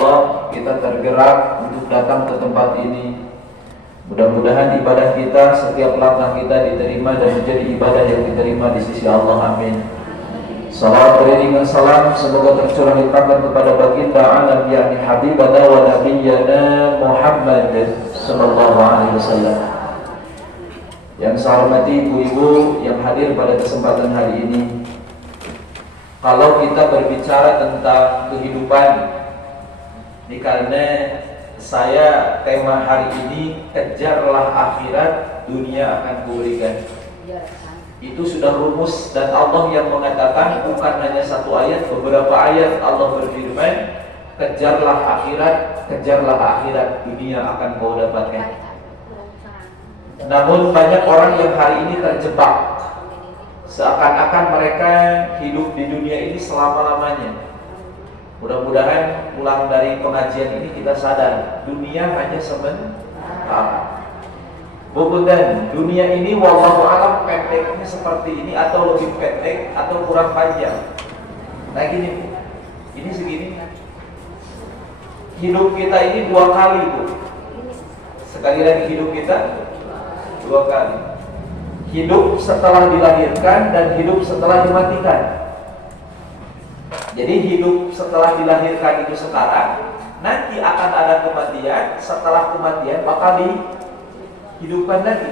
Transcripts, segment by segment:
Allah kita tergerak untuk datang ke tempat ini. Mudah-mudahan ibadah kita, setiap langkah kita diterima dan menjadi ibadah yang diterima di sisi Allah. Amin. Salawat beriringan salam semoga tercurah limpahkan kepada baginda alam yakni habibana wa nabiyyana Muhammad sallallahu alaihi wasallam. Yang saya hormati ibu-ibu yang hadir pada kesempatan hari ini. Kalau kita berbicara tentang kehidupan, ini karena saya tema hari ini, kejarlah akhirat, dunia akan kuberikan. Itu sudah rumus, dan Allah yang mengatakan, bukan hanya satu ayat, beberapa ayat Allah berfirman, kejarlah akhirat, dunia akan kau dapatkan. Namun banyak orang yang hari ini terjebak, seakan-akan mereka hidup di dunia ini selama-lamanya. Mudah-mudahan pulang dari pengajian ini kita sadar, dunia hanya sementara. Bukan, dunia ini wallahu alam pendeknya seperti ini atau lebih pendek atau kurang panjang. Nah gini, ini segini. Hidup kita ini 2 kali, Bu. Sekali lagi hidup kita 2 kali. Hidup setelah dilahirkan dan hidup setelah dimatikan. Jadi hidup setelah dilahirkan itu sekarang, nanti akan ada kematian, setelah kematian bakal dihidupkan lagi.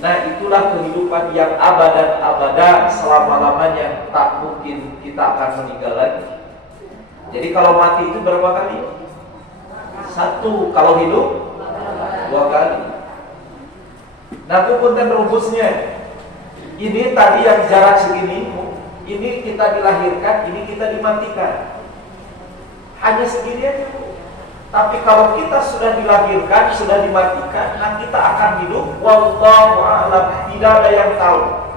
Nah itulah kehidupan yang abadan selama-lamanya, tak mungkin kita akan meninggal lagi. Jadi kalau mati itu berapa kali? 1, kalau hidup 2 kali. Nah punten rumusnya, ini tadi yang jarak segini, ini kita dilahirkan, ini kita dimatikan. Hanya segini aja. Tapi kalau kita sudah dilahirkan, sudah dimatikan, nah kita akan hidup wallahu a'lam, tidak ada yang tahu.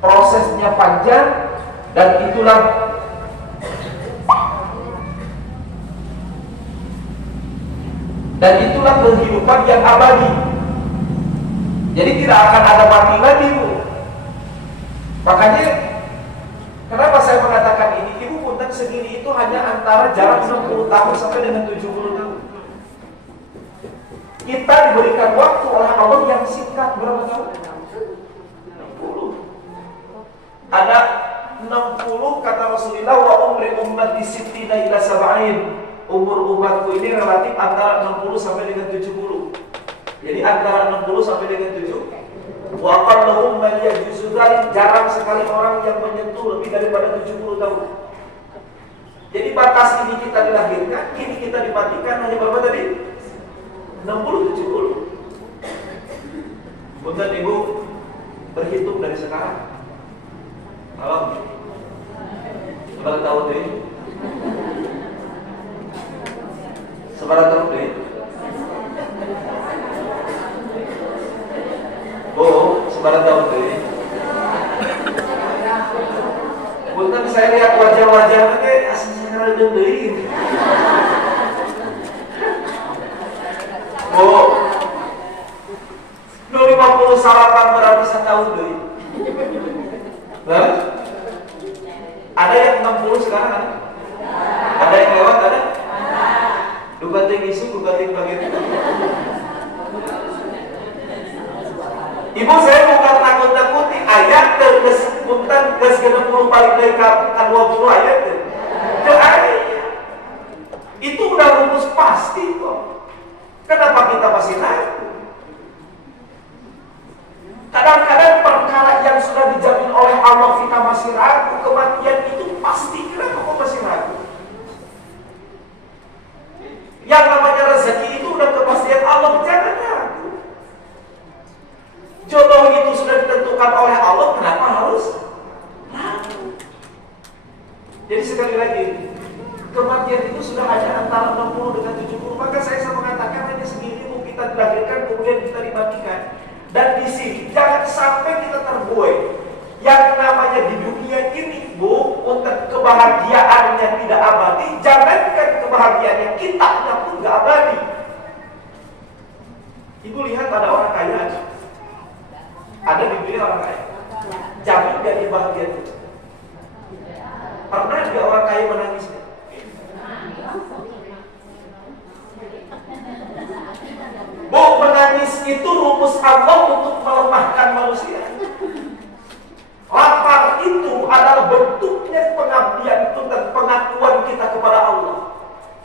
Prosesnya panjang dan itulah kehidupan yang abadi. Jadi tidak akan ada mati lagi, Bu. Makanya kenapa saya mengatakan ini? Ibu punten segini itu hanya antara jarak 60 tahun sampai dengan 70 tahun. Kita diberikan waktu oleh Allah yang singkat, berapa tahun? 60. Ada 60 kata Rasulullah, wa umri ummati sittina ila sab'in. Umur umatku ini relatif antara 60 sampai dengan 70. Jadi antara 60 sampai dengan 70. Wa qallahum man yajuzu dzalik, jarang sekali orang yang menyentuh lebih daripada 70 tahun. Jadi batas ini kita dilahirkan, ini kita dimatikan hanya berapa tadi? 60-70. Bukan Ibu berhitung dari sekarang. Halo. Seberapa tahun deh? Seberapa tahun deh? Oh, sebarang tahun deh. Bukan saya lihat wajah-wajahnya kayak asli-asli deh. Oh, 50 salapan berarti 1 tahun deh. Nah, ada yang 60 sekarang ada? Ada yang lewat ada? Bukan isu, bukan bagian. Ibu saya bukan takut-takuti ayat terkesebutan ke-60 balik dari ke-20 ayat itu ayat. Itu udah rumus pasti kok. Kenapa kita masih ragu? Kadang-kadang perkara yang sudah dijamin oleh Allah kita masih ragu. Kematian itu pasti, kenapa kok masih ragu? Yang namanya rezeki itu udah kepastian Allah, jangan ragu. Jodoh itu sudah ditentukan oleh Allah, kenapa harus ragu? Jadi sekali lagi, kematian itu sudah hanya antara 60 dengan 70. Maka saya mengatakan hanya segini, Bu, kita dilahirkan kemudian kita dimatikan. Dan di sini jangan sampai kita terbuai. Yang namanya di dunia ini, Bu, untuk kebahagiaannya tidak abadi, jangankan kebahagiaan yang kita pun nggak abadi. Ibu lihat ada orang kaya, ada di dunia orang kaya, jamin gak dia bahagia itu? Pernah nggak orang kaya menangis? itu rumus Allah untuk melemahkan manusia. Lapar itu adalah bentuknya pengabdian dan pengakuan kita kepada Allah.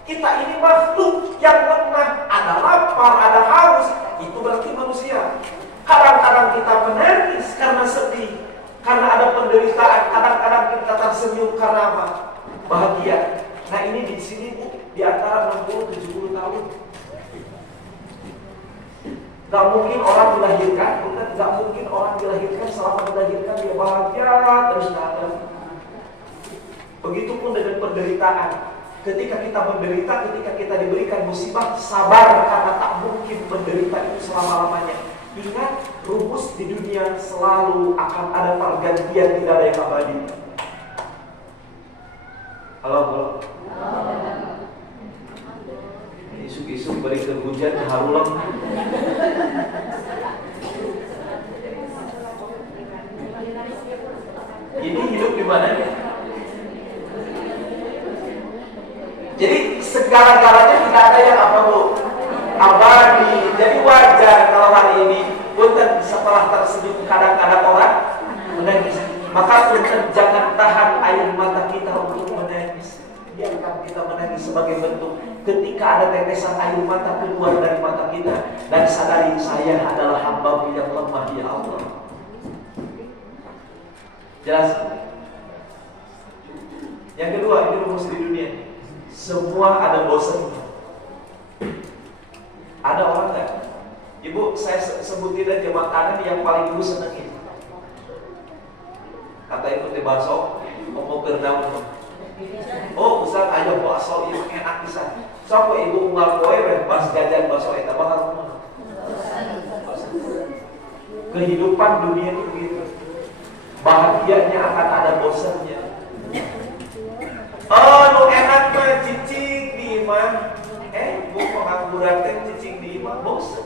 Kita ini makhluk yang lemah, ada lapar, ada haus, itu berarti manusia. Kadang-kadang kita menangis karena sedih, karena ada penderitaan. Kadang-kadang kita tersenyum karena apa? Bahagia. Nah ini di sini Bu, di antara 60-70 tahun. Gak mungkin orang dilahirkan, bukan? Gak mungkin orang dilahirkan selama dilahirkan dia bahagia terus ada. Begitupun dengan penderitaan. Ketika kita menderita, ketika kita diberikan musibah, sabar karena tak mungkin menderita itu selama-lamanya. Ingat, rumus di dunia selalu akan ada pergantian, tidak ada yang abadi. Halo, halo. Isu-isu beri hujan harulang. Ini hidup di mana ya? Jadi segala-galanya tidak ada yang apa Bu? Abadi. Jadi wajar kalau hari ini punten setelah tersenyum kadang-kadang orang menangis. Maka punten jangan tahan air mata kita untuk menangis. Biarkan kita menangis sebagai bentuk ketika ada tetesan air mata keluar dari mata kita dan sadari saya adalah hamba-Mu yang lemah ya Allah. Jelas? Yang kedua, ini rumus di dunia. Semua ada bosan. Ada orang enggak? Ibu, saya sebutin aja makanan yang paling ibu senengin. Kata ibu teh bakso, mau ke daun. Oh, Ustaz, ayo bakso ieu enak pisan. Sok ibu unggal poe pas jajan bakso eta bakal kumaha? Kehidupan dunia itu begitu. Bahagianya akan ada bosannya. Oh, nu enak mah cicing di imah. Bu pengangguran teh cicing di imah bosan.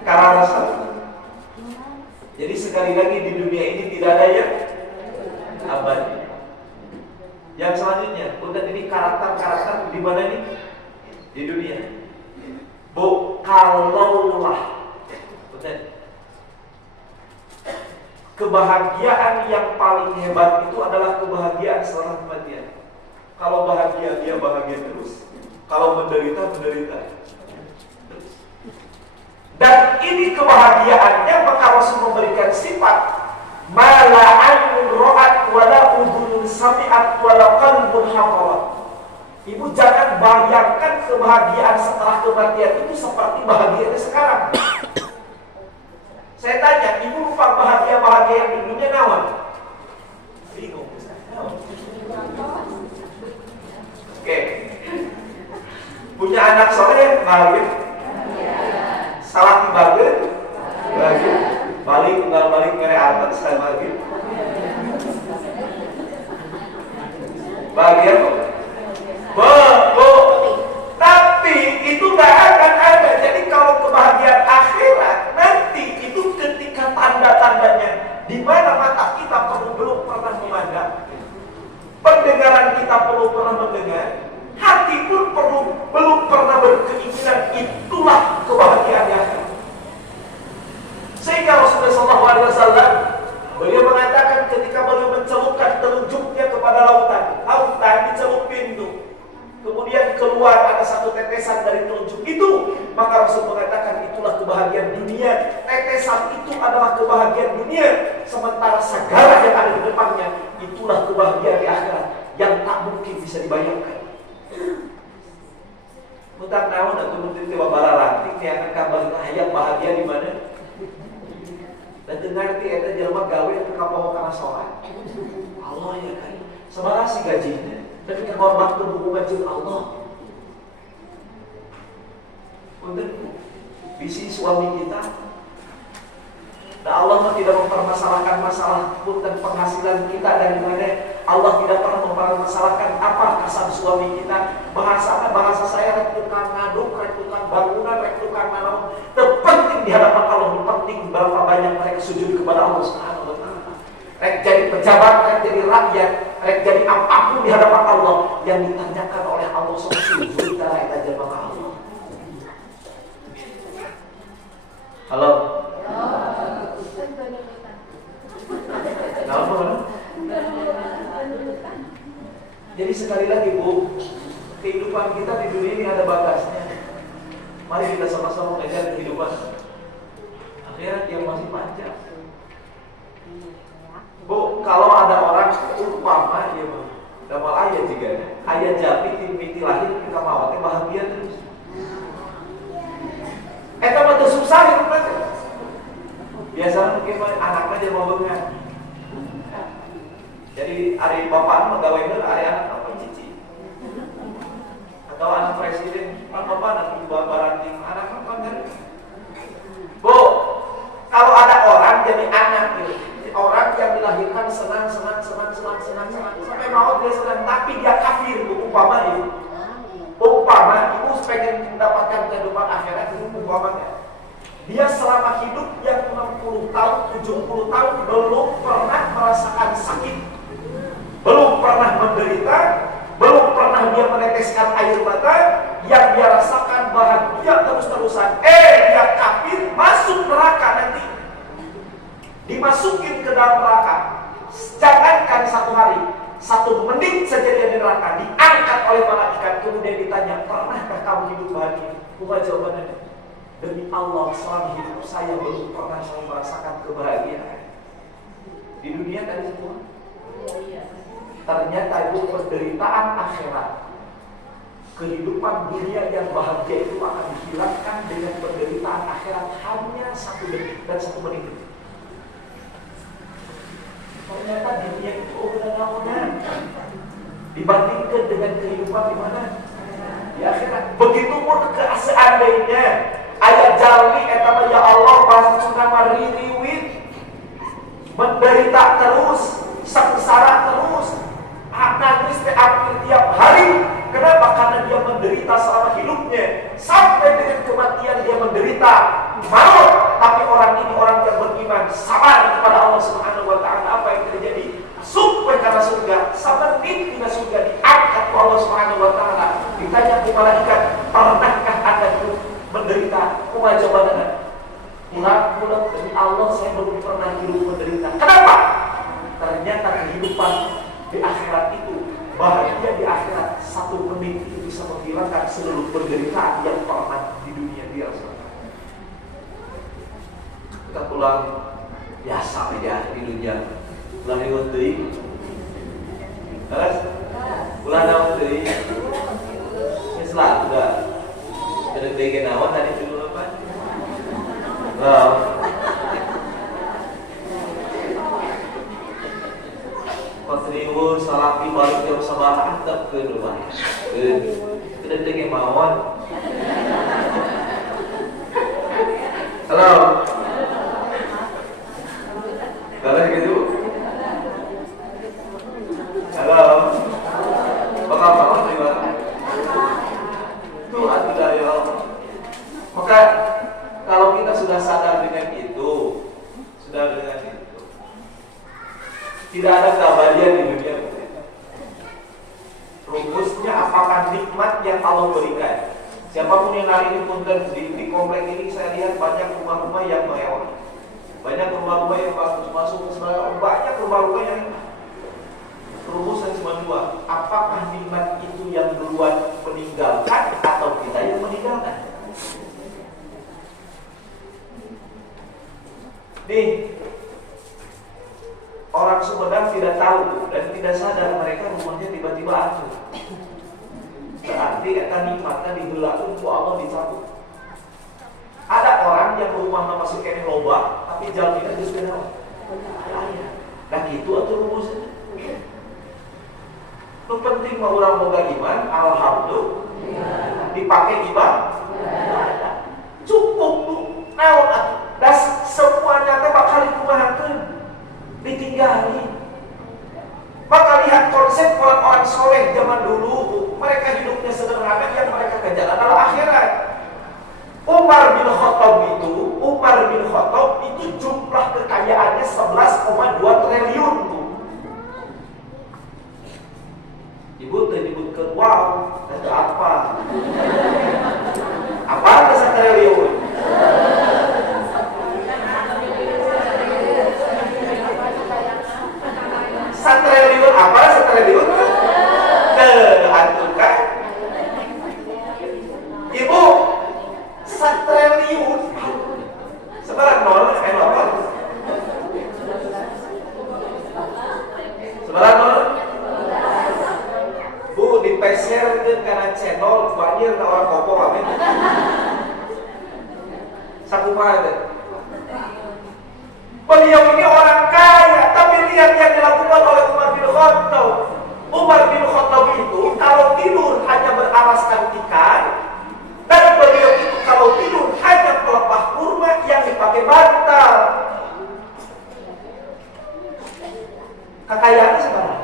Karena rasa. Jadi sekali lagi di dunia ini tidak ada yang abadi. Yang selanjutnya, udah ini karakter-karakter di mana nih? Di dunia. Bu, kalaulah benar. Kebahagiaan yang paling hebat itu adalah kebahagiaan setelah kematian. Kalau bahagia, dia bahagia terus. Kalau menderita, menderita. Dan ini kebahagiaannya maka Rasul memberikan sifat mala ainun ra'at wala udhun sami'at wala qalbun haqarat. Ibu jangan bayangkan kebahagiaan setelah kematian itu seperti bahagianya sekarang. Saya tanya, ibu lupa bahagia-bahagia yang di dunia nawan? Bingung. Oke. Punya anak soleh, bahagia. Salah dibagian, bahagia. Balik, tinggal balik ngere atas, saya bahagia. Bahagia kok. Tapi itu gak akan ada. Jadi kalau kebahagiaan akhirat nanti itu ketika tanda-tandanya di mana mata kita belum pernah memandang, pendengaran kita belum pernah mendengar, hati pun belum pernah berkeinginan, itulah kebahagiaan. Sehingga Rasulullah SAW beliau mengatakan ketika beliau mencelupkan telunjuknya kepada lautan dicelup pintu. Kemudian keluar ada satu tetesan dari telunjuk itu, maka Rasul mengatakan itulah kebahagiaan dunia. Tetesan itu adalah kebahagiaan dunia, sementara segala yang ada di depannya itulah kebahagiaan di akhirat yang tak mungkin bisa dibayangkan. Mutak naon atau mungkin tiba bala lantik yang akan kabar hayang bahagia di mana? Dan dengar ti eta jelema gawe teu kapoho kana sholat. Allah ya kan. Sabaraha si gajinya? Dan menghormatkan hubungan dengan Allah. Untuk visi suami kita, dan Allah tidak mempermasalahkan masalah punten penghasilan kita dari mana. Allah tidak pernah mempermasalahkan apa kasar suami kita. Bahasa saya rek tukang ngaduk, rek tukang bangunan, rek tukang naon. Terpenting di hadapan Allah, penting berapa banyak mereka sujud kepada Allah Subhanahu wa taala. Rek jadi pejabat, rek jadi rakyat, rek jadi apapun di hadapan Allah yang ditanyakan oleh Allah sujud kita rek aja kepada Allah. Jadi sekali lagi Bu, kehidupan kita di dunia ini ada batasnya. Mari kita sama-sama mengejar kehidupan akhirat yang masih panjang. Bu, kalau ada orang umpama ya Bu, dalam ayat juga ayat japi mimpi lahir kita mawatnya bahagia terus. Eta mah teu susah hidup teh. Biasanya mungkin anaknya dia mau bengan. Jadi hari bapak gawe heula, hari anak apa cici. Atau anak presiden, bapak anak ibu baranting, anak apa kan? Bu, kalau ada orang jadi anak gitu. Orang yang dilahirkan senang sampai maut dia senang, tapi dia kafir Bu, umpama ibu pengen mendapatkan kehidupan akhirat itu umpamanya dia selama hidup yang 60 tahun 70 tahun belum pernah merasakan sakit, belum pernah menderita, belum pernah dia meneteskan air mata, yang dia rasakan bahagia terus-terusan, dia kafir, masuk neraka nanti, dimasukin ke dalam neraka. Jangankan satu hari, 1 menit saja dia di neraka, diangkat oleh malaikat, kemudian ditanya, pernahkah kamu hidup bahagia? Bukan jawabannya, demi Allah selama hidup saya belum pernah saya merasakan kebahagiaan. Di dunia tadi semua. Ternyata itu penderitaan akhirat. Kehidupan dunia yang bahagia itu akan dihilangkan dengan penderitaan akhirat hanya 1 detik dan 1 menit. Ternyata dunia itu udah dibandingkan dengan kehidupan di mana? Di akhirat. Begitupun seandainya ayat jali etama ya Allah pasuna maririwit menderita terus, sengsara terus, nangis hampir tiap hari. Kenapa? Karena dia menderita selama hidupnya, sampai dengan kematian dia menderita maut. Tapi orang ini orang yang beriman, sabar kepada Allah Subhanahu wa taala. Apa yang terjadi? Sampai karena surga, sabar di surga diangkat oleh Allah Subhanahu wa taala. Ditanya ke malaikat, pernahkah Anda menderita? Kumaha jawabannya? Pulang demi Allah saya belum pernah hidup menderita. Kenapa? Ternyata kehidupan di akhirat itu, bahagia di akhirat 1 menit itu bisa menghilangkan seluruh penderitaan yang pernah di dunia dia. Kita pulang biasa aja di dunia. Pulang lewat deui. Terus pulang lewat deui. Geus lah udah. Jadi deui naon tadi dulu apa? Wow. Patriwur salapi balik jam sabaraha tep ke rumah. Kita deui mawon. Halo. Kalau gitu. Halo. Apa gimana? Tuh atuh ya Allah. Maka kalau kita sudah sadar dengan itu, tidak ada keabadian di dunia. Rumusnya apakah nikmat yang Allah berikan? Siapapun yang hari ini pun di komplek ini saya lihat banyak rumah-rumah yang mewah. Banyak rumah-rumah yang bagus, masuk ke sebelah, banyak rumah-rumah yang rumusnya cuma 2. Apakah nikmat itu yang duluan meninggalkan atau kita yang meninggalkan? Nih, orang Sumedang tidak tahu dan tidak sadar mereka rumahnya tiba-tiba hancur. Berarti kata nikmatnya dihelakeun ku Allah dicabut. Ada orang yang rumahnya masih kene loba, tapi jalmina geus kenal. Nah gitu atuh rumusnya. Nu penting mah urang boga iman, alhamdulillah. Dipakai ibadah. Cukup nu naon atuh. Das semuanya teh bakal dikumahakeun, ditinggali. Maka lihat konsep orang-orang soleh zaman dulu, mereka hidupnya sederhana, yang mereka kejar adalah akhirat. Umar bin Khattab itu jumlah kekayaannya 11,2 triliun. Ibu tadi disebutkan wow, ada apa? Sakumaha teh. Beliau ini orang kaya, tapi lihat yang dilakukan oleh Umar bin Khattab. Umar bin Khattab itu kalau tidur hanya beralaskan tikar, dan beliau itu kalau tidur hanya pelepah kurma yang dipakai bantal. Kekayaan sekarang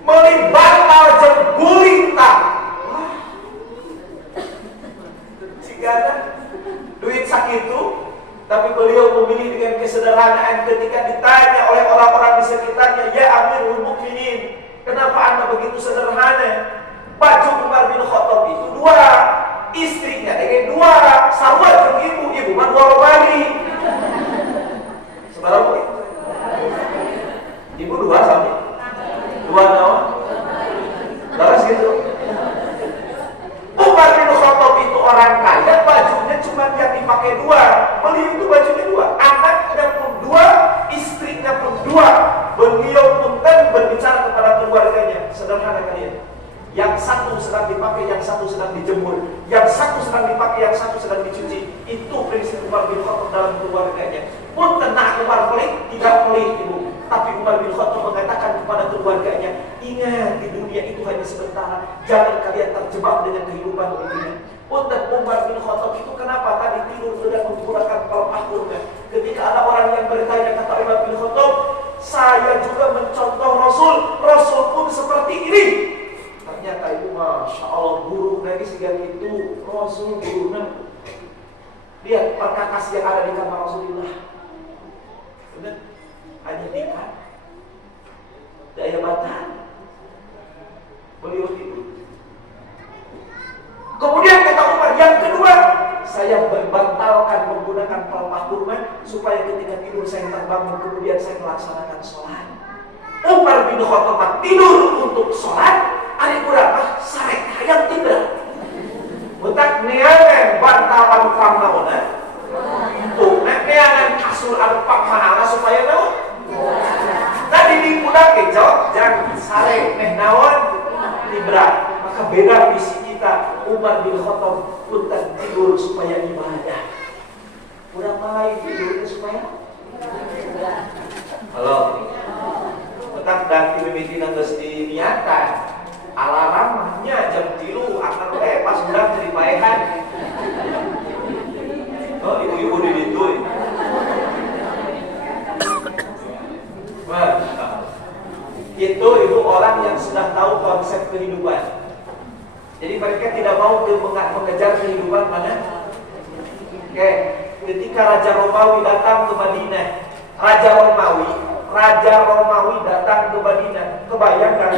beli bantal jeung gurita. Sigana duit sakitu, tapi beliau memilih dengan kesederhanaan ketika ditanya oleh orang-orang di sekitarnya, "Ya Amirul Mukminin, kenapa Anda begitu sederhana?" Baju Umar bin Khattab itu dua, istrinya dua, sarua jeung ibu mah dua lobali. Sebarang boleh? Ibu dua sampai dua naon? Terus gitu. Umar bin Khattab itu orang kaya, bajunya cuma yang dipakai dua. Beliau itu bajunya dua, anaknya pun dua, istrinya pun dua. Beliau pun tadi berbicara kepada keluarganya, sederhana kalian. Yang satu sedang dipakai, yang satu sedang dijemur. Yang satu sedang dipakai, yang satu sedang dicuci. Itu prinsip Umar bin Khattab dalam keluarganya. Pun tenang Umar pelit, tidak pelit ibu. Tapi Umar bin Khattab mengatakan kepada keluarganya, ingat di dunia itu hanya sebentar. Jangan kalian terjebak dengan kehidupan dunia. Untuk Umar bin Khattab itu kenapa tadi tidur dengan menggunakan pelepah kurma? Ketika ada orang yang bertanya, kata Umar bin Khattab, saya juga mencontoh Rasul. Rasul pun seperti ini. Ternyata itu Masya Allah buruk lagi segala itu Rasul buruknya. Lihat perkakas yang ada di kamar Rasulullah. Benar? Hanya tikar, daya batang. Beliau tidur. Kemudian kata Umar, yang kedua, saya berbantalkan menggunakan pelepah kurma supaya ketika tidur saya terbangun, kemudian saya melaksanakan sholat. Umar bin Khattab tidur untuk sholat. Hari berapa? Sarek hayang tidur. Betak neangan bantal anu pangnaona. Tuh, neangan kasur anu pangmahana supaya naon? Tadi di budak kejauh, jangan sarek neh naon tibra. Maka beda visi kita. Umar bin Khattab pun tidur supaya ibadah. Udah mulai tidur supaya halo. Betak dan timimiti nanggeus diniatan. Alarmnya jam 3 akan pas udah jadi baehan. Oh, ibu-ibu di situ. Wah, itu ibu orang yang sudah tahu konsep kehidupan. Jadi mereka tidak mau mengejar kehidupan mana? Oke, ketika Raja Romawi datang ke Madinah, Raja Romawi datang ke Madinah. Kebayangkan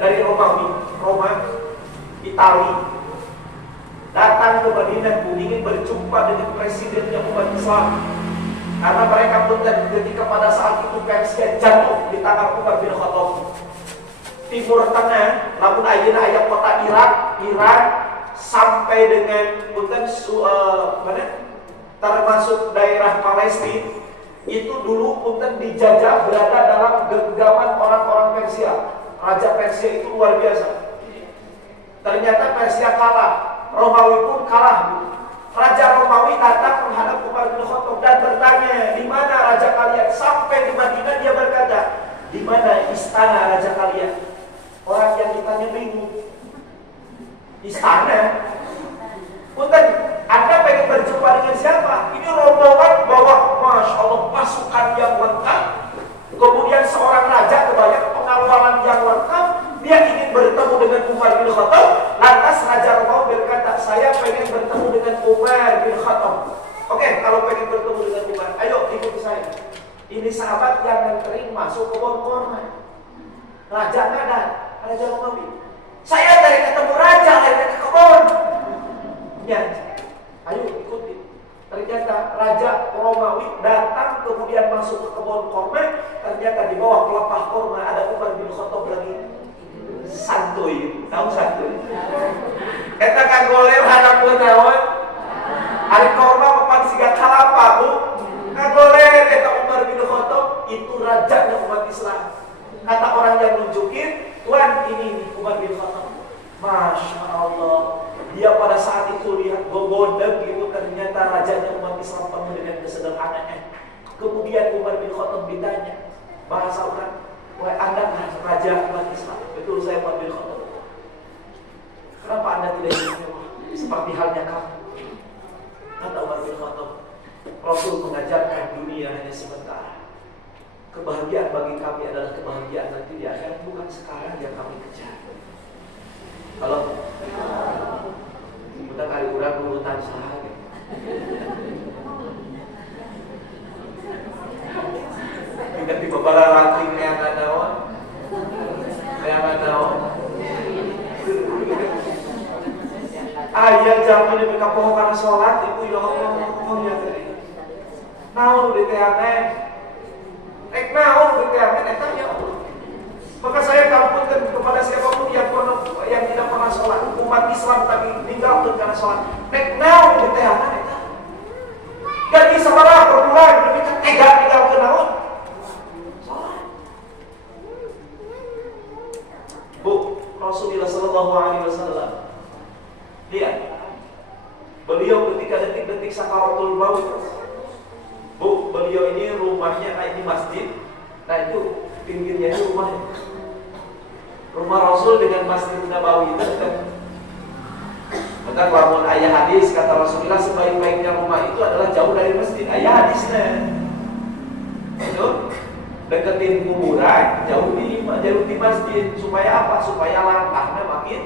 dari Roma, Itali, datang ke Madinah ingin berjumpa dengan presidennya umat Islam. Karena mereka pun ketika pada saat itu Persia jatuh di tangan Umar bin Khattab. Timur Tengah, namun ayeuna aya kota Irak sampai dengan termasuk daerah Palestina itu dulu punten dijajah berada dalam genggaman orang-orang Persia. Raja Persia itu luar biasa. Ternyata Persia kalah, Romawi pun kalah. Raja Romawi datang menghadap Umar bin Khattab dan bertanya, di mana raja kalian? Sampai di Madinah dia berkata, di mana istana raja kalian? Orang yang ditanya bingung. Istana? Punten, Anda pengen berjumpa dengan siapa? Ini rombongan bawa, Masya Allah, pasukan yang lengkap. Kemudian seorang raja kebanyakan pengawalan yang lengkap. Dia ingin bertemu dengan Umar bin Khattab. Lantas Raja Romawi berkata, saya pengen bertemu dengan Umar bin Khattab. Oke, kalau pengen bertemu dengan Umar, ayo ikuti saya. Ini sahabat yang nganterin masuk ke kebun kurma. Raja ngadat, Raja Romawi. Saya dari ketemu raja, dari ke kebun. Ya, ayo ikuti. Ternyata Raja Romawi datang kemudian masuk ke kebun kurma. Ternyata di bawah pelepah kurma ada Umar bin Khattab lagi santuy, tahu santuy? Eta kan goler hadap naon? Ari kurma papan siga kalapa bu. Kagoler eta Umar bin Khattab itu rajanya umat Islam. Kata orang yang nunjukin, Tuan ini Umar bin Khattab. Masya Allah. Dia pada saat itu lihat gogoda umat Islam penuh dengan kesederhanaan. Kemudian Umar bin Khattab ditanya, bahasa orang, wahai Anda raja umat Islam. Betul, saya Umar bin Khattab. Kenapa Anda tidak ingin mewah seperti halnya kamu? Kata Umar bin Khattab, Rasul mengajarkan dunia hanya sementara. Kebahagiaan bagi kami adalah kebahagiaan nanti di akhirat, bukan sekarang yang kami kejar. Kalau kita kali kurang urutan saha gitu. Tiba-tiba bala ranting neangan naon. Ayah jamin demi kapoho karena sholat, ibu ya Allah ya tadi. Naon udah teamen. Naon udah teamen, ya Allah. Maka saya kampunkan kepada siapapun yang tidak pernah sholat, umat Islam tapi meninggalkan karena sholat. Naon udah teamen. Gaji sabaraha per bulan, lebih tega meninggalkan naon. Bu, Rasulullah Sallallahu Alaihi Wasallam, lihat, beliau ketika detik-detik sakaratul maut, bu, beliau ini rumahnya kayak di masjid, nah itu pinggirnya itu rumah Rasul dengan Masjid Nabawi itu kan. Maka lamun ayah hadis kata Rasulullah sebaik-baiknya rumah itu adalah jauh dari masjid. Ayah hadisnya, itu deketin kuburan, jauh di masjid. Supaya apa? Supaya langkahnya makin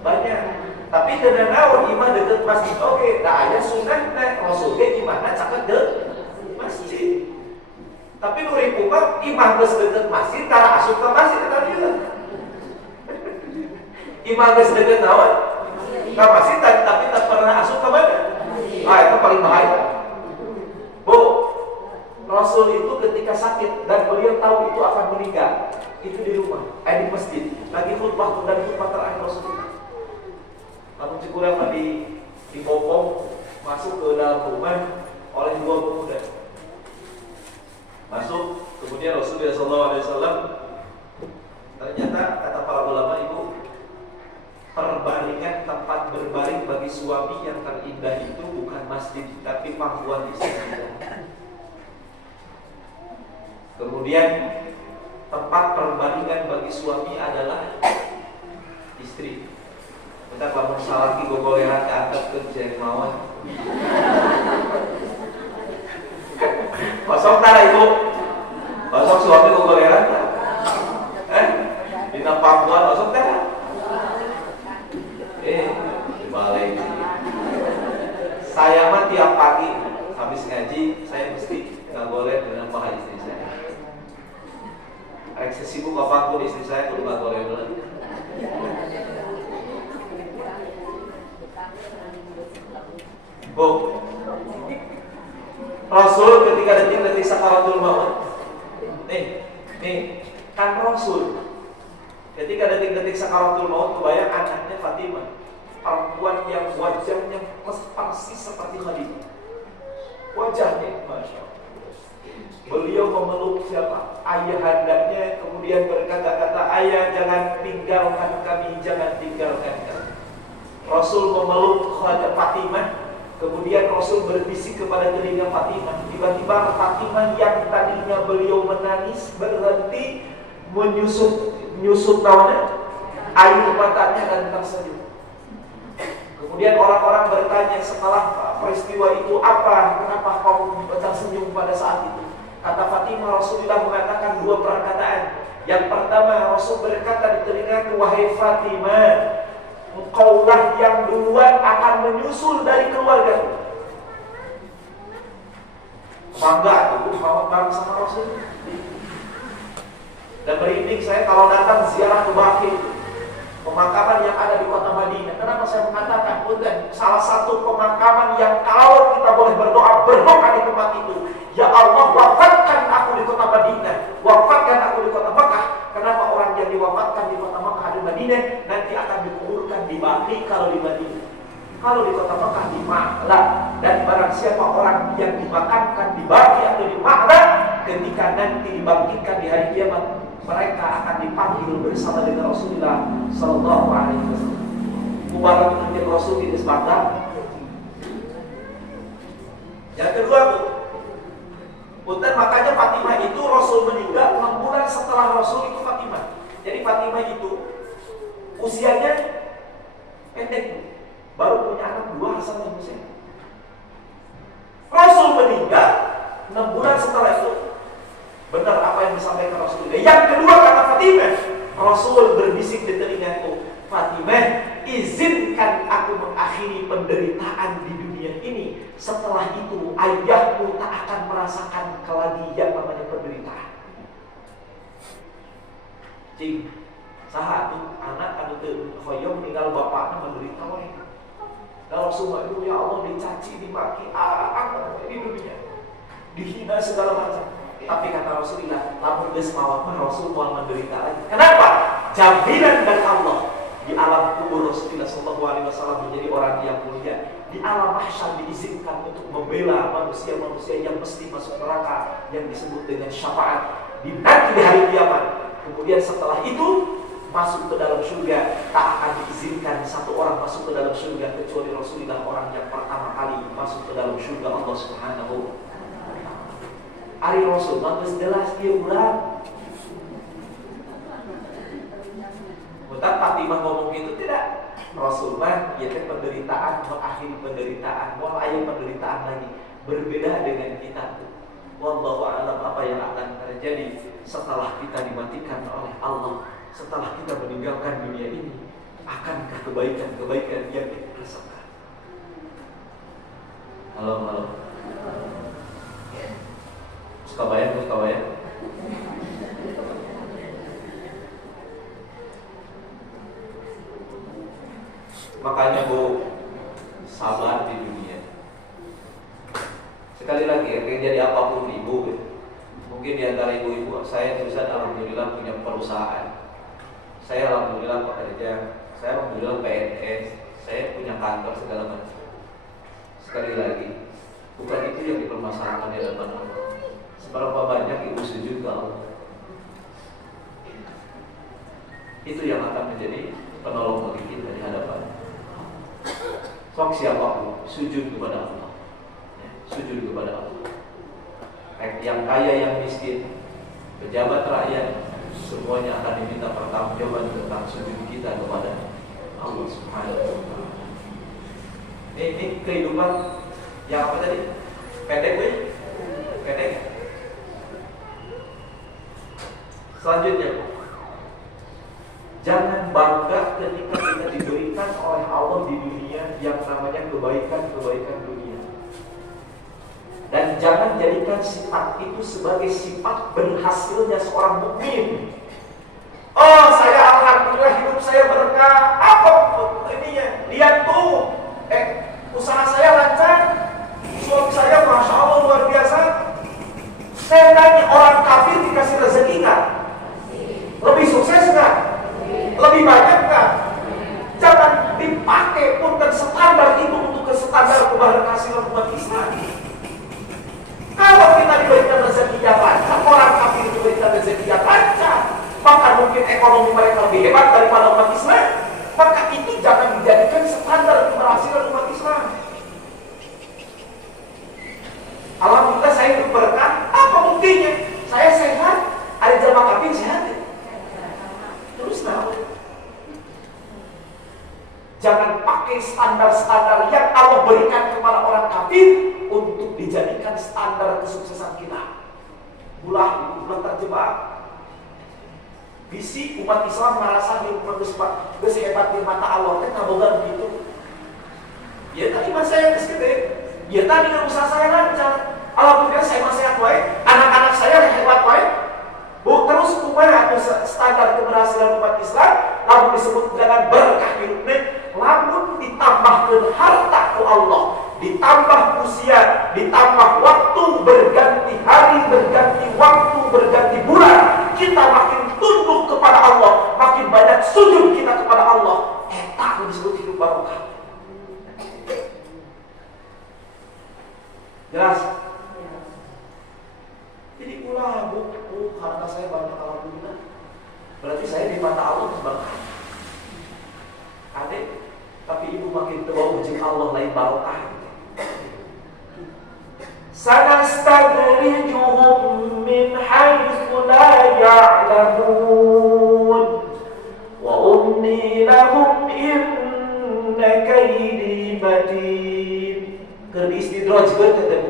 banyak. Tapi dengan naon imah deket masjid. Oke, nah ayah sunnah Rasul ge gimana caket deket masjid. Tapi nu ripukan imah geus deket masjid, tara asup ke masjid eta dia. Imah geus deket naon? Ka masjid tapi tak pernah asup ke mana? Ah, itu paling bahaya. Bu, Rasul itu ketika sakit dan beliau tahu itu akan meninggal, itu di rumah, di masjid, lagi khutbah dan khutbah terakhir Rasulullah. Lalu cikurang dibopong masuk ke dalam rumah oleh dua pemuda. Masuk, kemudian Rasulullah SAW ternyata kata para ulama itu perbaringan tempat berbaring bagi suami yang terindah itu bukan masjid tapi pangkuan istrinya. Kemudian tempat perbaringan bagi suami adalah istri. Kita kalau salah ki gogoleran keangkat ke jeng mawon. Kosong tara ibu. Kosong suami gogoleran. Dina pangkuan kosong tara. Balik. Saya mah tiap pagi habis ngaji saya mesti ngagoler dengan paha istri saya. Rek sesibuk apapun istri saya kudu ngagoler dulu. Bu, Rasul ketika detik-detik sakaratul maut, nih kan Rasul ketika detik-detik sakaratul maut kebayang anaknya Fatimah, perempuan yang wajahnya persis seperti Khadijah. Wajahnya, masya Allah. Beliau memeluk siapa? Ayahandanya, kemudian berkata-kata, ayah jangan tinggalkan kami, jangan tinggalkan kami. Rasul memeluk Fatimah. Kemudian Rasul berbisik kepada telinga Fatimah. Tiba-tiba Fatimah yang tadinya beliau menangis berhenti menyusut tawanan air matanya dan tersenyum. Kemudian orang-orang bertanya setelah peristiwa itu, apa? Kenapa kamu tersenyum pada saat itu? Kata Fatimah, Rasulullah mengatakan dua perkataan. Yang pertama, Rasul berkata di telingaku, wahai Fatimah, engkaulah yang duluan akan menyusul dari keluarga. Bangga tuh mau bareng sama Rasul. Dan merinding saya kalau datang ziarah ke Baqi, pemakaman yang ada di kota Madinah. Kenapa saya mengatakan punten? Salah satu pemakaman yang kalau kita boleh berdoa di tempat itu, ya Allah wafatkan aku di kota Madinah, wafatkan aku di kota Makkah. Kenapa orang yang diwafatkan di kota Makkah di Madinah nanti akan dikuburkan di Baqi kalau di Madinah? Kalau di kota Makkah di Ma'la. Dan barang siapa orang yang dimakamkan di Baqi atau di Ma'la, ketika nanti dibangkitkan di hari kiamat, mereka akan dipanggil bersama dengan Rasulullah Sallallahu Alaihi Wasallam. Mubarak menjadi Rasul di Isbata. Yang Saddam Hussein. Rasul meninggal 6 bulan setelah itu. Benar apa yang disampaikan Rasulullah. Yang kedua kata Fatimah, Rasul berbisik di telingaku, Fatimah, izinkan aku mengakhiri penderitaan di dunia ini. Setelah itu ayahmu tak akan merasakan lagi yang namanya penderitaan. Cing, saha tuh anak anu teu hoyong tinggal bapaknya menderita wae. Kalau semua itu ya Allah dicaci, dimaki, di dunia, dihina segala macam. Tapi kata Rasulullah, lamun geus mawat mah Rasul moal menderita lagi. Kenapa? Jaminan dari Allah di alam kubur Rasulullah SAW menjadi orang yang mulia. Di alam mahsyar diizinkan untuk membela manusia-manusia yang mesti masuk neraka yang disebut dengan syafaat nanti di hari kiamat. Kemudian setelah itu masuk ke dalam surga, tak akan diizinkan satu orang masuk ke dalam surga kecuali Rasulullah, orang yang pertama kali masuk ke dalam surga Allah Subhanahu wa ta'ala. Ari Rasul bagus jelas ieu urang. Bukan Fatimah ngomong gitu tidak. Rasul mah ieu teh penderitaan, mengakhiri penderitaan, moal aya penderitaan lagi. Berbeda dengan kita. Wallahu a'lam apa yang akan terjadi setelah kita dimatikan oleh Allah, setelah kita meninggalkan dunia ini. Akankah kebaikan-kebaikan yang kita rasakan? Halo. Kabayang. Makanya Bu, sabar di dunia. Sekali lagi ya, jadi apapun ibu, mungkin di antara ibu-ibu, saya terusan alhamdulillah punya perusahaan, saya alhamdulillah pekerja, saya alhamdulillah PNS, saya punya kantor segala macam. Sekali lagi, bukan itu yang dipermasalahkan di hadapan Allah. Seberapa banyak ibu sujud ke Allah, itu yang akan menjadi penolong bagi kita di hadapan. Sok siapapun sujud kepada Allah, sujud kepada Allah. Yang kaya, yang miskin, pejabat, rakyat, semuanya akan diminta pertanggungjawaban tentang sujud kita kepada Allah Subhanahu wa ta'ala. Ini kehidupan yang apa tadi? Pendek. Selanjutnya, jangan bangga ketika kita diberikan oleh Allah di dunia yang namanya kebaikan dunia. Dan jangan jadikan sifat itu sebagai sifat berhasilnya seorang mukmin. Oh, saya alhamdulillah hidup saya berkah. Apa ininya? Lihat tuh, usaha saya lancar, suami saya masya Allah luar biasa. Saya tanya, orang kafir dikasih rezeki nggak? Lebih sukses nggak? Lebih banyak nggak? Jangan dipakai pun dan standar itu untuk standar keberhasilan umat Islam. Kalau kita diberikan rezeki yang lancar, orang kafir diberikan rezeki yang lancar, maka mungkin ekonomi mereka lebih hebat daripada umat Islam. Maka itu jangan dijadikan standar keberhasilan umat Islam. Alhamdulillah saya hidup berkah. Apa buktinya? Saya sehat. Ada jamaah kafir sehat. Terus tahu. Jangan pakai standar-standar yang Allah berikan kepada orang kafir untuk dijadikan standar kesuksesan kita. Bulan terjebak. Bisi umat Islam merasa geus hebat di mata Allah teh kaboga gitu. Ya tadi mah saya geus gede. Ya tadi usaha saya lancar. Alhamdulillah saya masih sehat wae. Anak-anak saya hebat wae. Bu, terus kumaha atuh standar keberhasilan umat Islam? Lamun disebut dengan berkah hidupnya, lamun ditambahkeun harta ku Allah, ditambah usia, ditambah waktu, berganti hari, berganti waktu, berganti bulan, kita makin tunduk kepada Allah, makin banyak sujud kita kepada Allah. Eta disebut hidup barokah. Jelas? Jadi ulah bu, harta saya banyak alhamdulillah. Berarti saya di mata Allah berkah. Adik, tapi ibu makin tua uji Allah lain barokah. Sanastadrijuhum min haitsu la ya'lamun wa umli lahum inna kaydi matin. Keur diistidrojkeun teh.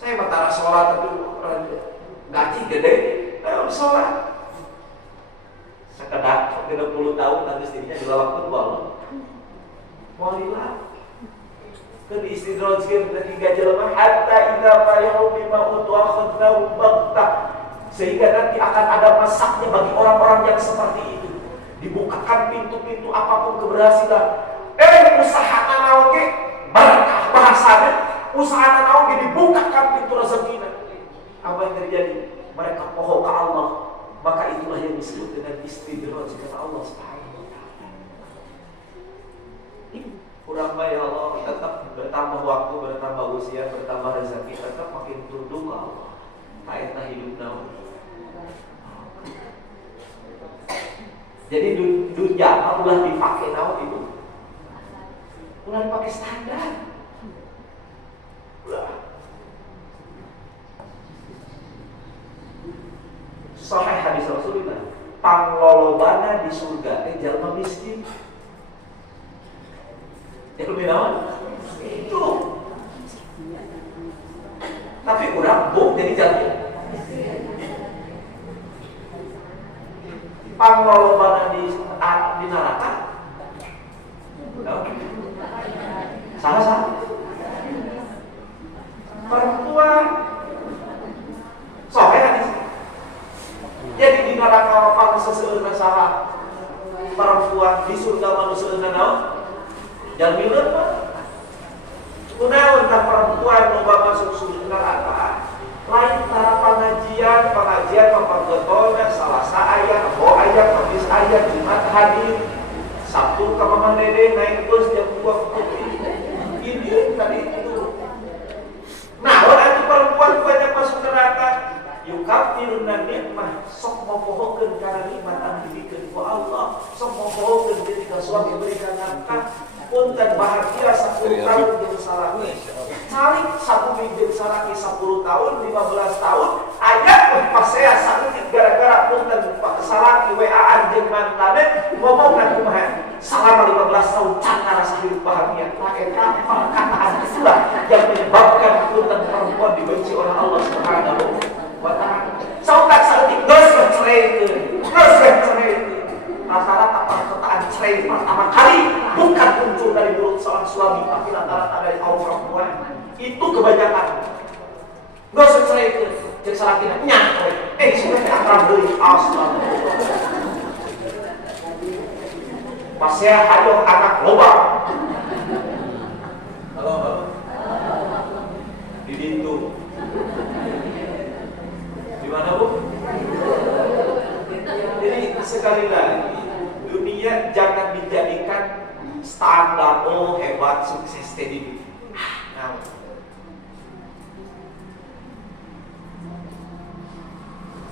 Saya matara sholat tapi gaji gede, ayo sholat. Sekedar 30 tahun nanti istrinya dilawak football. Walillah. Keur diistidrojkeun teh tiga jelema hatta idza fayahu bima utwakhadna baghtah. Sehingga nanti akan ada masaknya bagi orang-orang yang seperti itu. Dibukakan pintu-pintu apapun keberhasilan. Usaha naon ge barakah bahasana, usaha naon ge dibukakan pintu rezekinya. Apa yang terjadi? Mereka pohon ke Allah, maka itulah yang disebut dengan istidraj kata Allah Subhanahu wa taala. Kurang baik Allah tetap bertambah waktu, bertambah usia, bertambah rezeki, tetap makin tunduk ke Allah. Taeta hidup naon. Jadi dunia ulah dipakai naon itu. Ulah dipakai standar. Ulah. Sahih hadis Rasulullah, panglolobana di surga jalma miskin. Jalma naon? Itu. Tapi urang buk jadi jalma. Panglolobana di neraka. Salah. Perempuan. Sahih hadis. Jadi di neraka apa seseueuna saha? Perempuan, di surga manusia naon? Jalmileun mah. Kunaon tah perempuan loba masuk surga neraka? Lain tara pengajian papagetona Salasa aya, Rebo aya, Kamis aya, Jumat hadir, Sabtu ka Mamah Dede naik terus jam 2 putih. Ini tadi itu. Nah, orang perempuan banyak masuk neraka. Yukafiruna nikmah, sok mopohokeun kana nikmat anu dibikeun ku Allah, sok mopohokeun ketika suami berikan nafkah, punten bahagia 10 tahun jeung salaki. Calik sabumi jeung salaki 10 tahun, 15 tahun, aya pas saya sakit gara-gara punten salaki WA-an jeung mantane ngomongna kumaha? Selama 15 tahun can rasa hidup bahagia. Eta perkataan itulah yang menyebabkan punten perempuan dibenci oleh Allah Subhanahu wa taala. Saudak saeutik geus cerai. Rata-rata perkataan cerai pertama kali bukan muncul dari mulut seorang suami, tapi rata-rata dari kaum perempuan. Itu kebanyakan. Geus cerai jeung salakina nya. Sudah akrab deui astagfirullah. Pas saya hayo anak loba. Halo. Di situ. Di mana, Bu? Jadi sekali lagi, dunia jangan dijadikan standar hebat sukses tadi. Nah,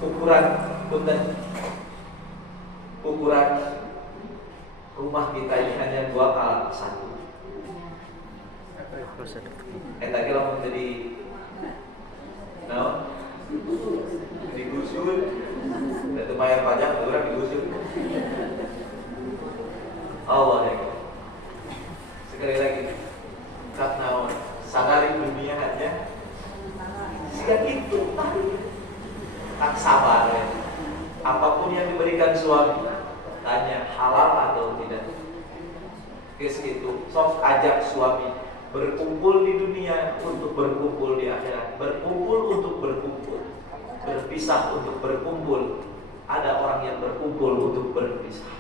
ukuran rumah kita ini hanya 2x1. Eta ge lamun jadi digusur, dan bayar pajak orang digusur. Allah ya. Sekali lagi, karena sadarin dunia hanya sehingga itu tadi tak sabar ya. Apapun yang diberikan suami, tanya halal atau tidak. Kes itu, sok ajak suami berkumpul di dunia untuk berkumpul di akhirat, berkumpul untuk berkumpul, berpisah untuk berkumpul. Ada orang yang berkumpul untuk berpisah.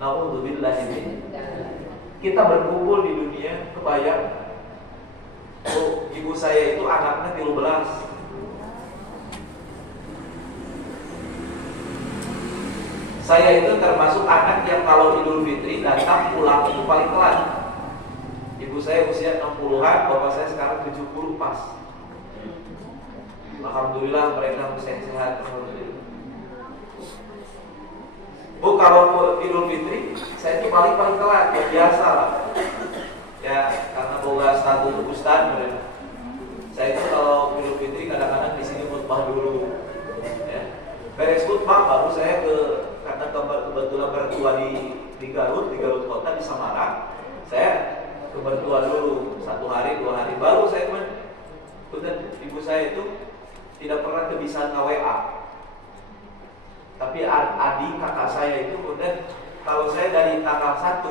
Nauzubillah ini. Kita berkumpul di dunia, kebayang. Oh, ibu saya itu anaknya 13. Saya itu termasuk anak yang kalau Idul Fitri datang pulang itu paling telat. Ibu saya usia 60-an, bapak saya sekarang 70 pas. Alhamdulillah mereka sehat-sehat. Bu, kalau Idul Fitri saya itu paling telat, ya biasa lah. Ya karena boga status ustaz. Saya itu kalau Idul Fitri kadang-kadang di sini khutbah dulu. Ya. Beres khutbah baru saya karena kebetulan bertua di Garut kota di Samarang. Saya ke bertua dulu 1 hari 2 hari baru saya kemudian ibu saya itu tidak pernah kebiasaan WA. Tapi adik kakak saya itu kemudian kalau saya dari tanggal 1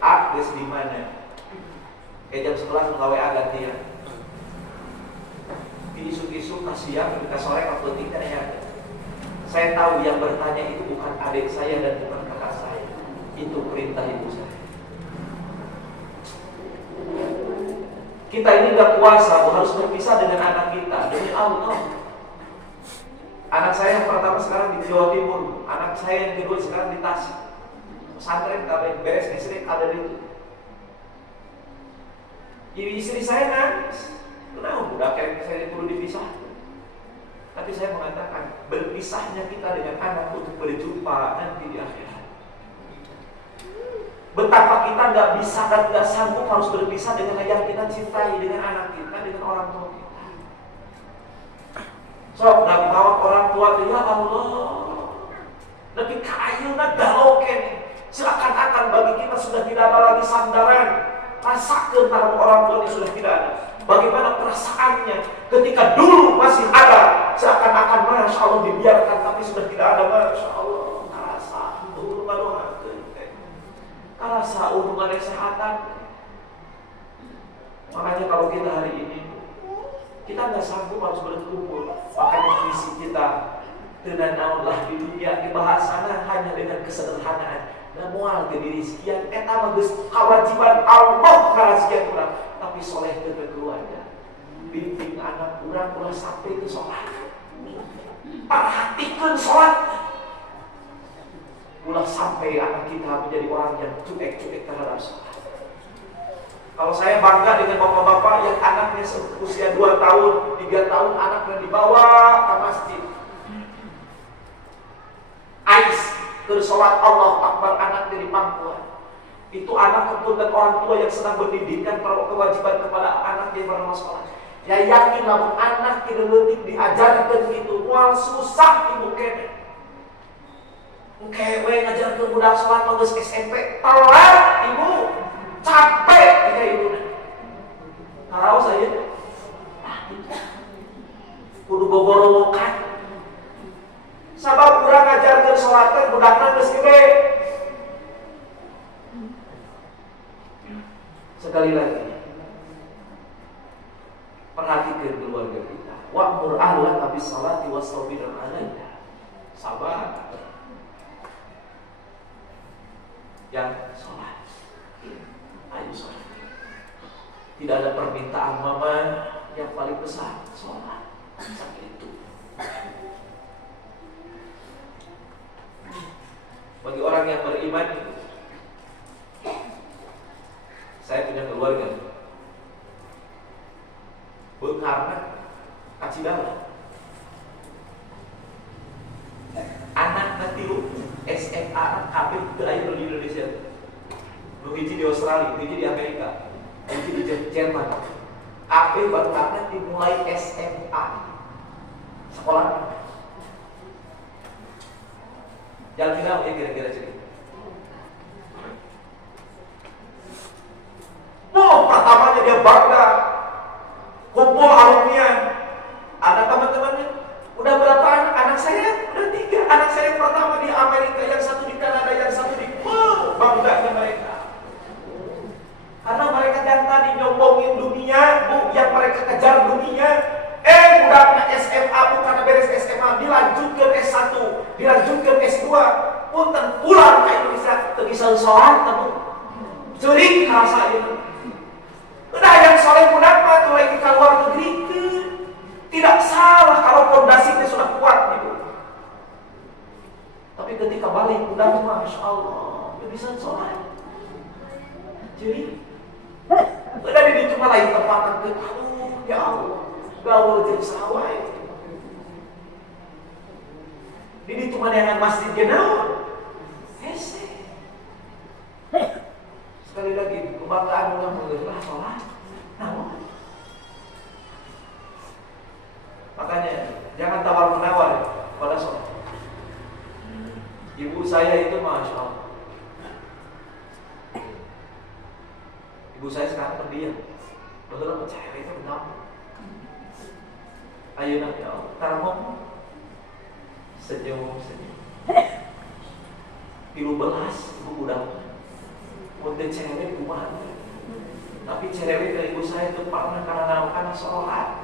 akdes di mana? Kayak jam 11 WA gantian. Isu-isu kasihan ketika sore waktu tinggal ya. Saya tahu yang bertanya itu bukan adik saya dan bukan kakak saya. Itu perintah ibu saya. Kita ini gak puasa, harus berpisah dengan anak kita demi Allah. Anak saya yang pertama sekarang di Jawa Timur, anak saya yang kedua sekarang di Tasik. Pesantren kabeh beres SD ada di itu. Istri saya nangis. Kenapa udah kayak saya perlu dipisah? Tapi saya mengatakan berpisahnya kita dengan anak untuk berjumpa nanti di akhirat. Betapa kita nggak bisa dan nggak sanggup harus berpisah dengan yang kita cintai, dengan anak kita, dengan orang tua kita. So, nggak bawa orang tua itu, ya Allah, lebih kaayuna daloken. Seakan-akan bagi kita sudah tidak ada lagi sandaran. Rasakan tentang orang tua ini sudah tidak ada. Bagaimana perasaannya ketika dulu masih ada, seakan-akan Masya Allah dibiarkan, tapi sudah tidak ada. Masya Allah, rasa rasa hubungan kesehatan. Makanya kalau kita hari ini kita nggak sanggup harus berkumpul, makanya visi kita dengan Allah di dunia dibahasana hanya dengan kesederhanaan. Mual ke diri sekian, eta bagus kewajiban Allah karena sekian kurang, tapi soleh ke keluarga, bimbing anak kurang sampai ke sholat, perhatikan sholat, ulah sampai anak kita menjadi orang yang cuek-cuek terhadap sholat. Kalau saya bangga dengan bapak-bapak yang anaknya usia 2 tahun, 3 tahun anaknya dibawa ke masjid, bersolat Allah Akbar anak dari pangkuan. Itu anak kemudian orang tua yang sedang mendidikan kewajiban kepada anak yang bernama sholat. Ya yakin namun anak tidak letik diajarkan gitu, mual susah ibu kene. Kewe ngajarkan budak sholat bagus SMP, telat ibu, capek kita ibu. Tahu saya, kudu gogorowokan. Sabab kurang ngajarkan sholatnya budakna geus gede. Sekali lagi, perhatikan keluarga kita. Wa'mur ahlaka bis sholati wastabir 'alaiha. Sabar. Yang sholat, ayo sholat. Tidak ada permintaan mama yang paling besar, sholat. Sampai itu. Bagi orang yang beriman, saya punya keluarga Bekarna Kacidala, anak nanti SMA KB terakhir di Indonesia, lu hiji di Australia, hiji di Amerika, hiji di Jerman. KB baru karena dimulai SMA sekolah. Jalan final ya kira-kira cerita. Pertamanya dia bangga, kumpul alumni, ada teman-temannya. Udah berapa anak? Anak saya udah 3. Anak saya yang pertama di Amerika, yang satu di Kanada, yang satu di bangganya mereka. Karena mereka yang tadi nyombongin dunia, yang mereka kejar dunia. Budaknya SMA bukan beres SMA, dilanjutkan S1, dilanjutkan S2, punten pulang ke Indonesia, tegisan sholat, cerik rasa itu. Udah yang soleh budak mah tuh lagi ke luar negeri, tidak salah kalau fondasinya sudah kuat gitu. Tapi ketika balik budak mah, Masya Allah, tegisan sholat, cerik. Udah di cuma lain tempatan ke, ya Allah. Gaul jadi sawah itu. Ini cuma dengan masjid genau. Hese. Sekali lagi kebanggaan ulang mengerlah sholat. Nah, makanya jangan tawar menawar pada sholat. Ibu saya itu Masya Allah, Ibu saya sekarang pendiam. Betul cewek itu benar. Ayo nak ya Allah, taruh senyum. Pilu belas ibu udah udah cewek kuat. Tapi cewek dari ibu saya itu pernah karena sholat.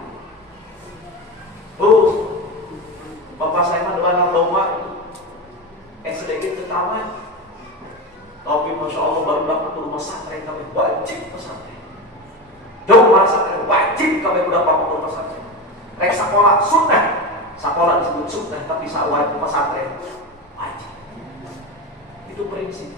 Bapak saya mah doa domba SD itu taman. Tapi masya Allah baru dapat rumah pesantren kami wajib pesantren. Jauh pesantren wajib kami udah dapat rumah pesantren. Rek sekolah sunnah, sekolah disebut sunnah tapi sawat pesantren wajib. Itu prinsip.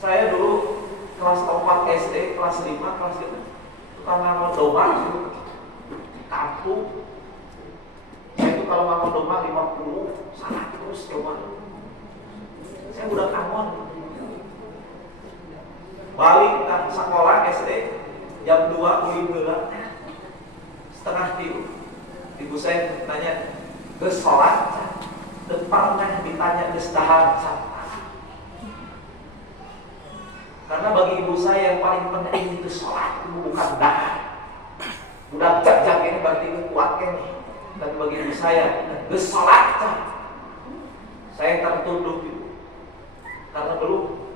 Saya dulu kelas 4 SD, kelas 5, kelas 5 tukang ngamon domba di kampung. Saya itu kalau ngamon domba 50, 100 coba. Saya udah ngamon. Balik ke sekolah SD jam 2 udah setengah 3. Ibu saya tanya, "Geus sholat?" Teu pernah ditanya geus dahar sampah. Karena bagi ibu saya yang paling penting itu sholat, itu bukan dahar. Udah jak ini berarti itu kuat kan nih. Tapi bagi ibu saya, geus sholat. Saya tertunduk itu. Karena belum.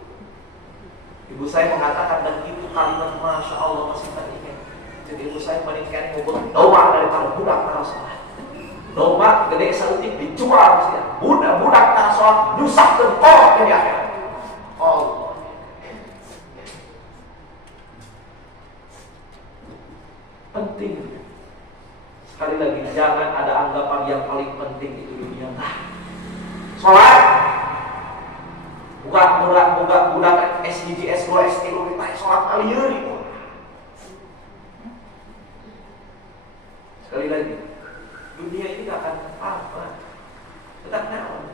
Ibu saya mengatakan dan itu kalimat masya Allah masih teringat. Jadi ibu saya meninggalkan ngubur doa daripada budak tanah sholat. Domba gede sautik dijual sih. Budak tanah sholat nyusap tengkok ke akhirat. Allah. Penting. Sekali lagi jangan ada anggapan yang paling penting itu dunia. Sholat. Budak SDG, S2, S3 kita sholat kali ini. Sekali lagi, dunia ini gak akan apa. Tetap naon.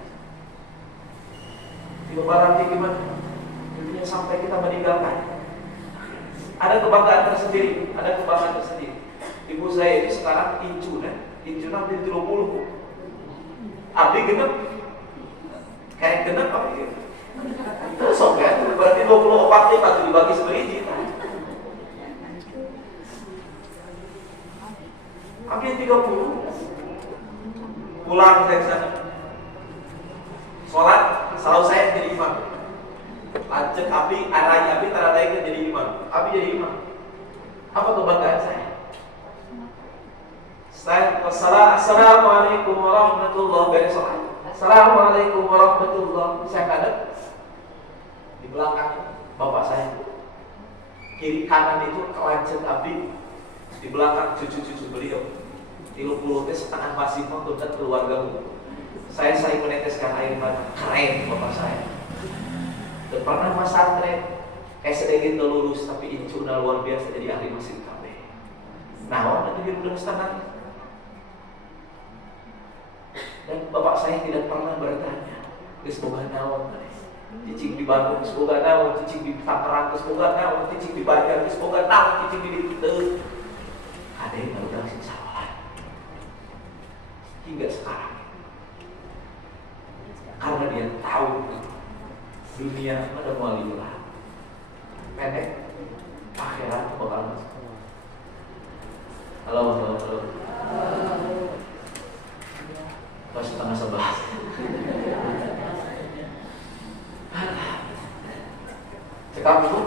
Barangnya gimana? Dunia sampai kita meninggalkan. Ada kebanggaan tersendiri. Ibu saya itu sekarang incunan hampir 30. Abdi genep. Kayak genep apa gitu. Terus ya, berarti 24 nih pasti dibagi sebiji. Hampir 30. Pulang dari sana. Sholat, selalu saya jadi imam. Lanjut arahnya Abi taradai jadi imam. Abi jadi imam. Apa kebanggaan saya? Assalamualaikum warahmatullahi wabarakatuh. Assalamualaikum warahmatullahi wabarakatuh. Saya kadang di belakang bapak saya, kiri kanan itu kelanjut Abi, di belakang cucu-cucu beliau. 30 setengah masih dan keluarga. Saya meneteskan air mata. Keren bapak saya. Dan pernah pesantren SD gitu lulus tapi incuna luar biasa jadi ahli mesin KB. Nah, itu dia belum setengah. Dan bapak saya tidak pernah bertanya, geus boga naon? Cicing di Bandung geus boga naon? Cicing di Tangerang geus boga naon? Cicing di Banjar geus boga naon? Cicing di Dieu. Ada yang udah sing salah. Hingga sekarang. Karena dia tahu dunia ada mualilah. Pendek akhirat bakal masuk. Halo. Pas setengah 11. Cekap dulu.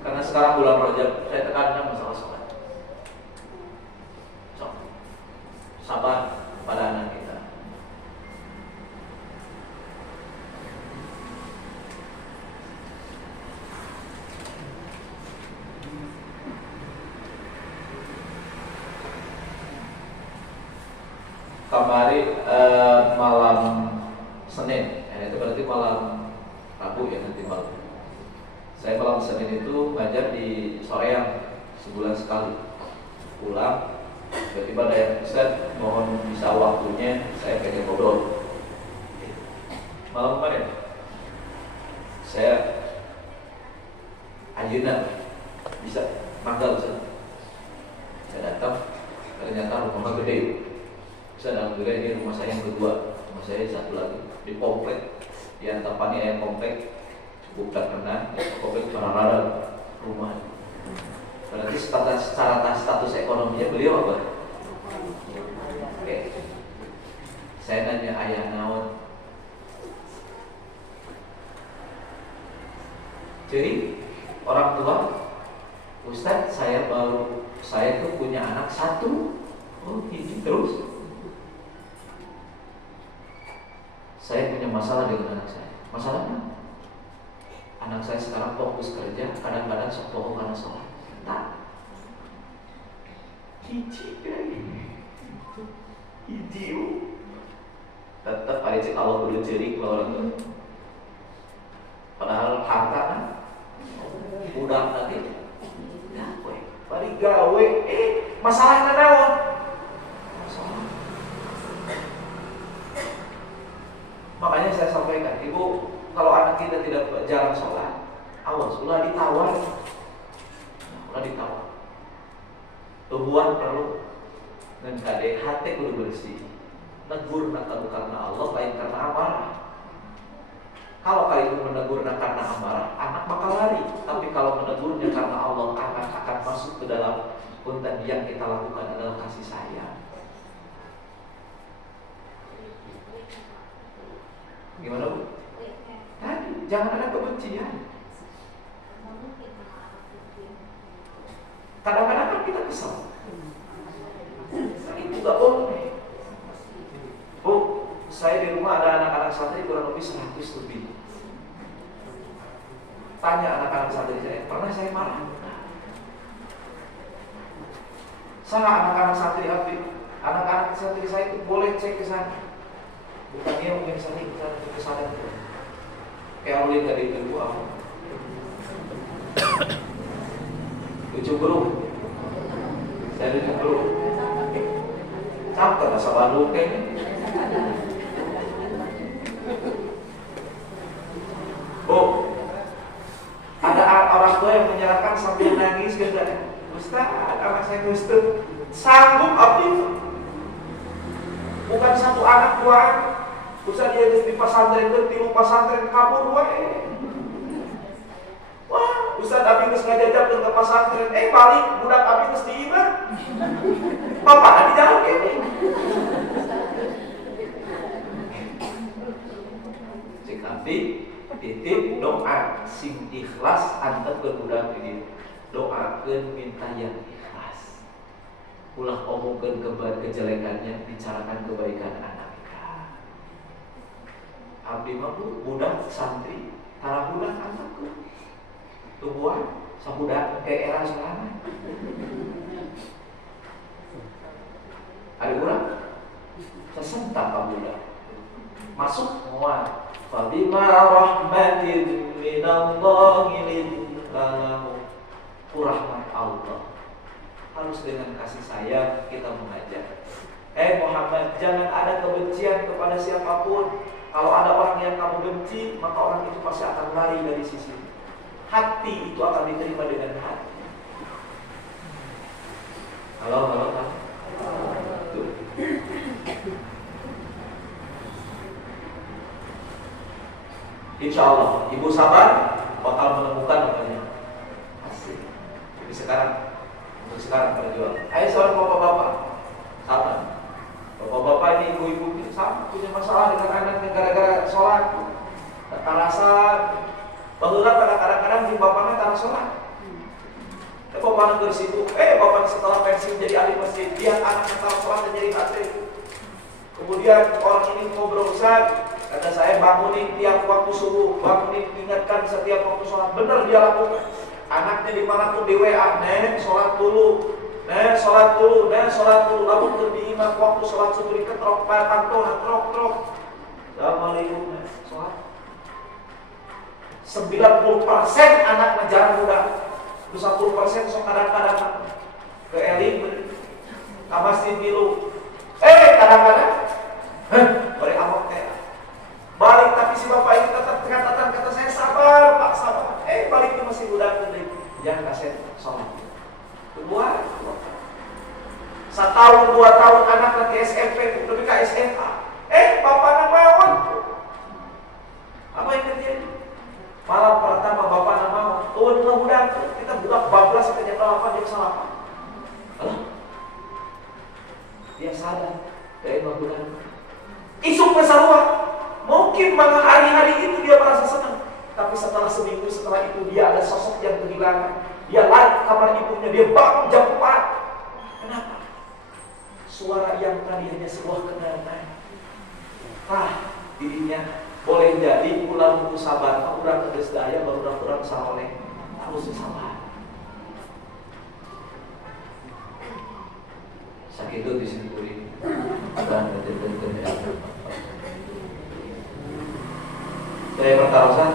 Karena sekarang bulan Rajab, saya tekankan masalah sholat. Sabar pada anak kita. Kemarin malam Senin, itu berarti malam Rabu ya nanti malam. Saya malam Senin itu ngajar di Soreang sebulan sekali. Pulang, tiba-tiba ada yang Ustaz, mohon bisa waktunya saya pengen ngobrol. Malam kemarin saya ayeuna bisa manggal Ustaz. rumah gede. Bisa dalam gede ini rumah saya yang kedua, rumah saya satu lagi di komplek, di Antapani yang komplek cukup terkenal, komplek rada rumah. Berarti secara status ekonominya beliau apa? Oke. Saya nanya ayah naon. Jadi orang tua, Ustadz saya tuh punya anak satu. Oh ini terus. Saya punya masalah dengan anak saya. Masalahnya anak saya sekarang fokus kerja, kadang-kadang sok bohong karena sholat. Tak. Cici idiu. Tetap ada cek Allah dulu jerik kalau orang tua. Padahal harta kan udah nanti. Ya, bari gawe. Masalahnya naon? Makanya saya sampaikan, ibu, kalau anak kita tidak jarang sholat, awas, ulah ditawar. Tubuhan perlu dan kade hati kudu bersih. Negur nak karena Allah, lain karena amarah. Kalau kali itu menegurnya karena amarah, anak bakal lari. Tapi kalau menegurnya karena Allah, anak akan masuk ke dalam punten yang kita lakukan adalah kasih sayang. Gimana Bu? Tadi jangan ada kebencian. Kadang-kadang kan kita kesal. Itu gak boleh. Bu, saya di rumah ada anak-anak santri kurang lebih 100 lebih. Tanya anak-anak santri saya, pernah saya marah? Sama anak-anak santri anak-anak santri saya itu boleh cek ke sana. Bukan dia mungkin sering ke sana. Kayak oleh dari kedua. Lucu bro. Saya lucu bro. Capek rasa Bandung kayaknya. Oh, ada orang tua yang menyerahkan sambil nangis gitu. Ustaz, anak saya Ustaz sanggup abdi. Bukan satu anak, dua anak. Ustaz dia di pesantren itu, tilu pesantren kabur wae. Wah, Ustaz abdi geus ngajajak ke pesantren, balik budak abdi geus diimah. Bapak di jalan kene. Cek abdi titip doa sing ikhlas antep ke budak ini. Doakeun minta yang ikhlas. Ulah omongkeun kejelekannya, bicarakan kebaikan anak kita. Abdi mah budak santri, tara budak anakku. Tubuhan sabudak ke era sekarang. Ada urang sesentak ka budak. Masuk muat. Fabima rahmatin minallahi lintalahu. Rahmat Allah. Harus dengan kasih sayang kita mengajak. Muhammad, jangan ada kebencian kepada siapapun. Kalau ada orang yang kamu benci, maka orang itu pasti akan lari dari sisi. Hati itu akan diterima dengan hati. Halo. Tuh. Insya Allah, ibu sabar bakal menemukan namanya. Asik. Jadi untuk sekarang berjuang. Ayo seorang bapak-bapak, sabar. Bapak-bapak ini ibu-ibu sama punya masalah dengan anaknya gara-gara sholat. Tak rasa baheula kadang-kadang di bapaknya tak sholat. Bapaknya dari situ, bapaknya setelah pensiun jadi ahli masjid, lihat anaknya tak sholat dan jadi atlet. Kemudian orang ini ngobrol, Ustaz, kata saya bangunin tiap waktu subuh, bangunin ingatkan setiap waktu sholat. Benar dia lakukan. Anaknya dimanapun di WA, sholat dulu. Sholat dulu. Lalu terdiimak waktu sholat subuh diketrok, pantona, trok. Assalamualaikum, sholat. 90% anak ngejar muda. 10% sok kadang-kadang ke eling, ke masjid dulu. Kadang-kadang, beri amok balik, tapi si bapak ini tetap kata saya sabar, Pak, sabar. Balik ke masih budak gede. Jangan kasih sholat. Kedua, 1 tahun 2 tahun anak ke SMP, lebih ke SMA. Bapak nak mawon. Apa yang terjadi? Malam pertama bapak nak mawon. Tuan mudah kita buka bablas sampai jam 8 jam 9. Dia sadar dari bangunan. Isuk pesawat. Mungkin malam hari-hari itu dia merasa senang. Tapi setelah seminggu setelah itu dia ada sosok yang kehilangan. Dia lari ke kamar ibunya, dia bangun jam 4. Kenapa? Suara yang tadi hanya sebuah kendaraan. Dirinya boleh jadi ulang sabar, urang geus daya baru urang saleh. Harus sabar. Sakit itu disebutkan dan saya bertarusan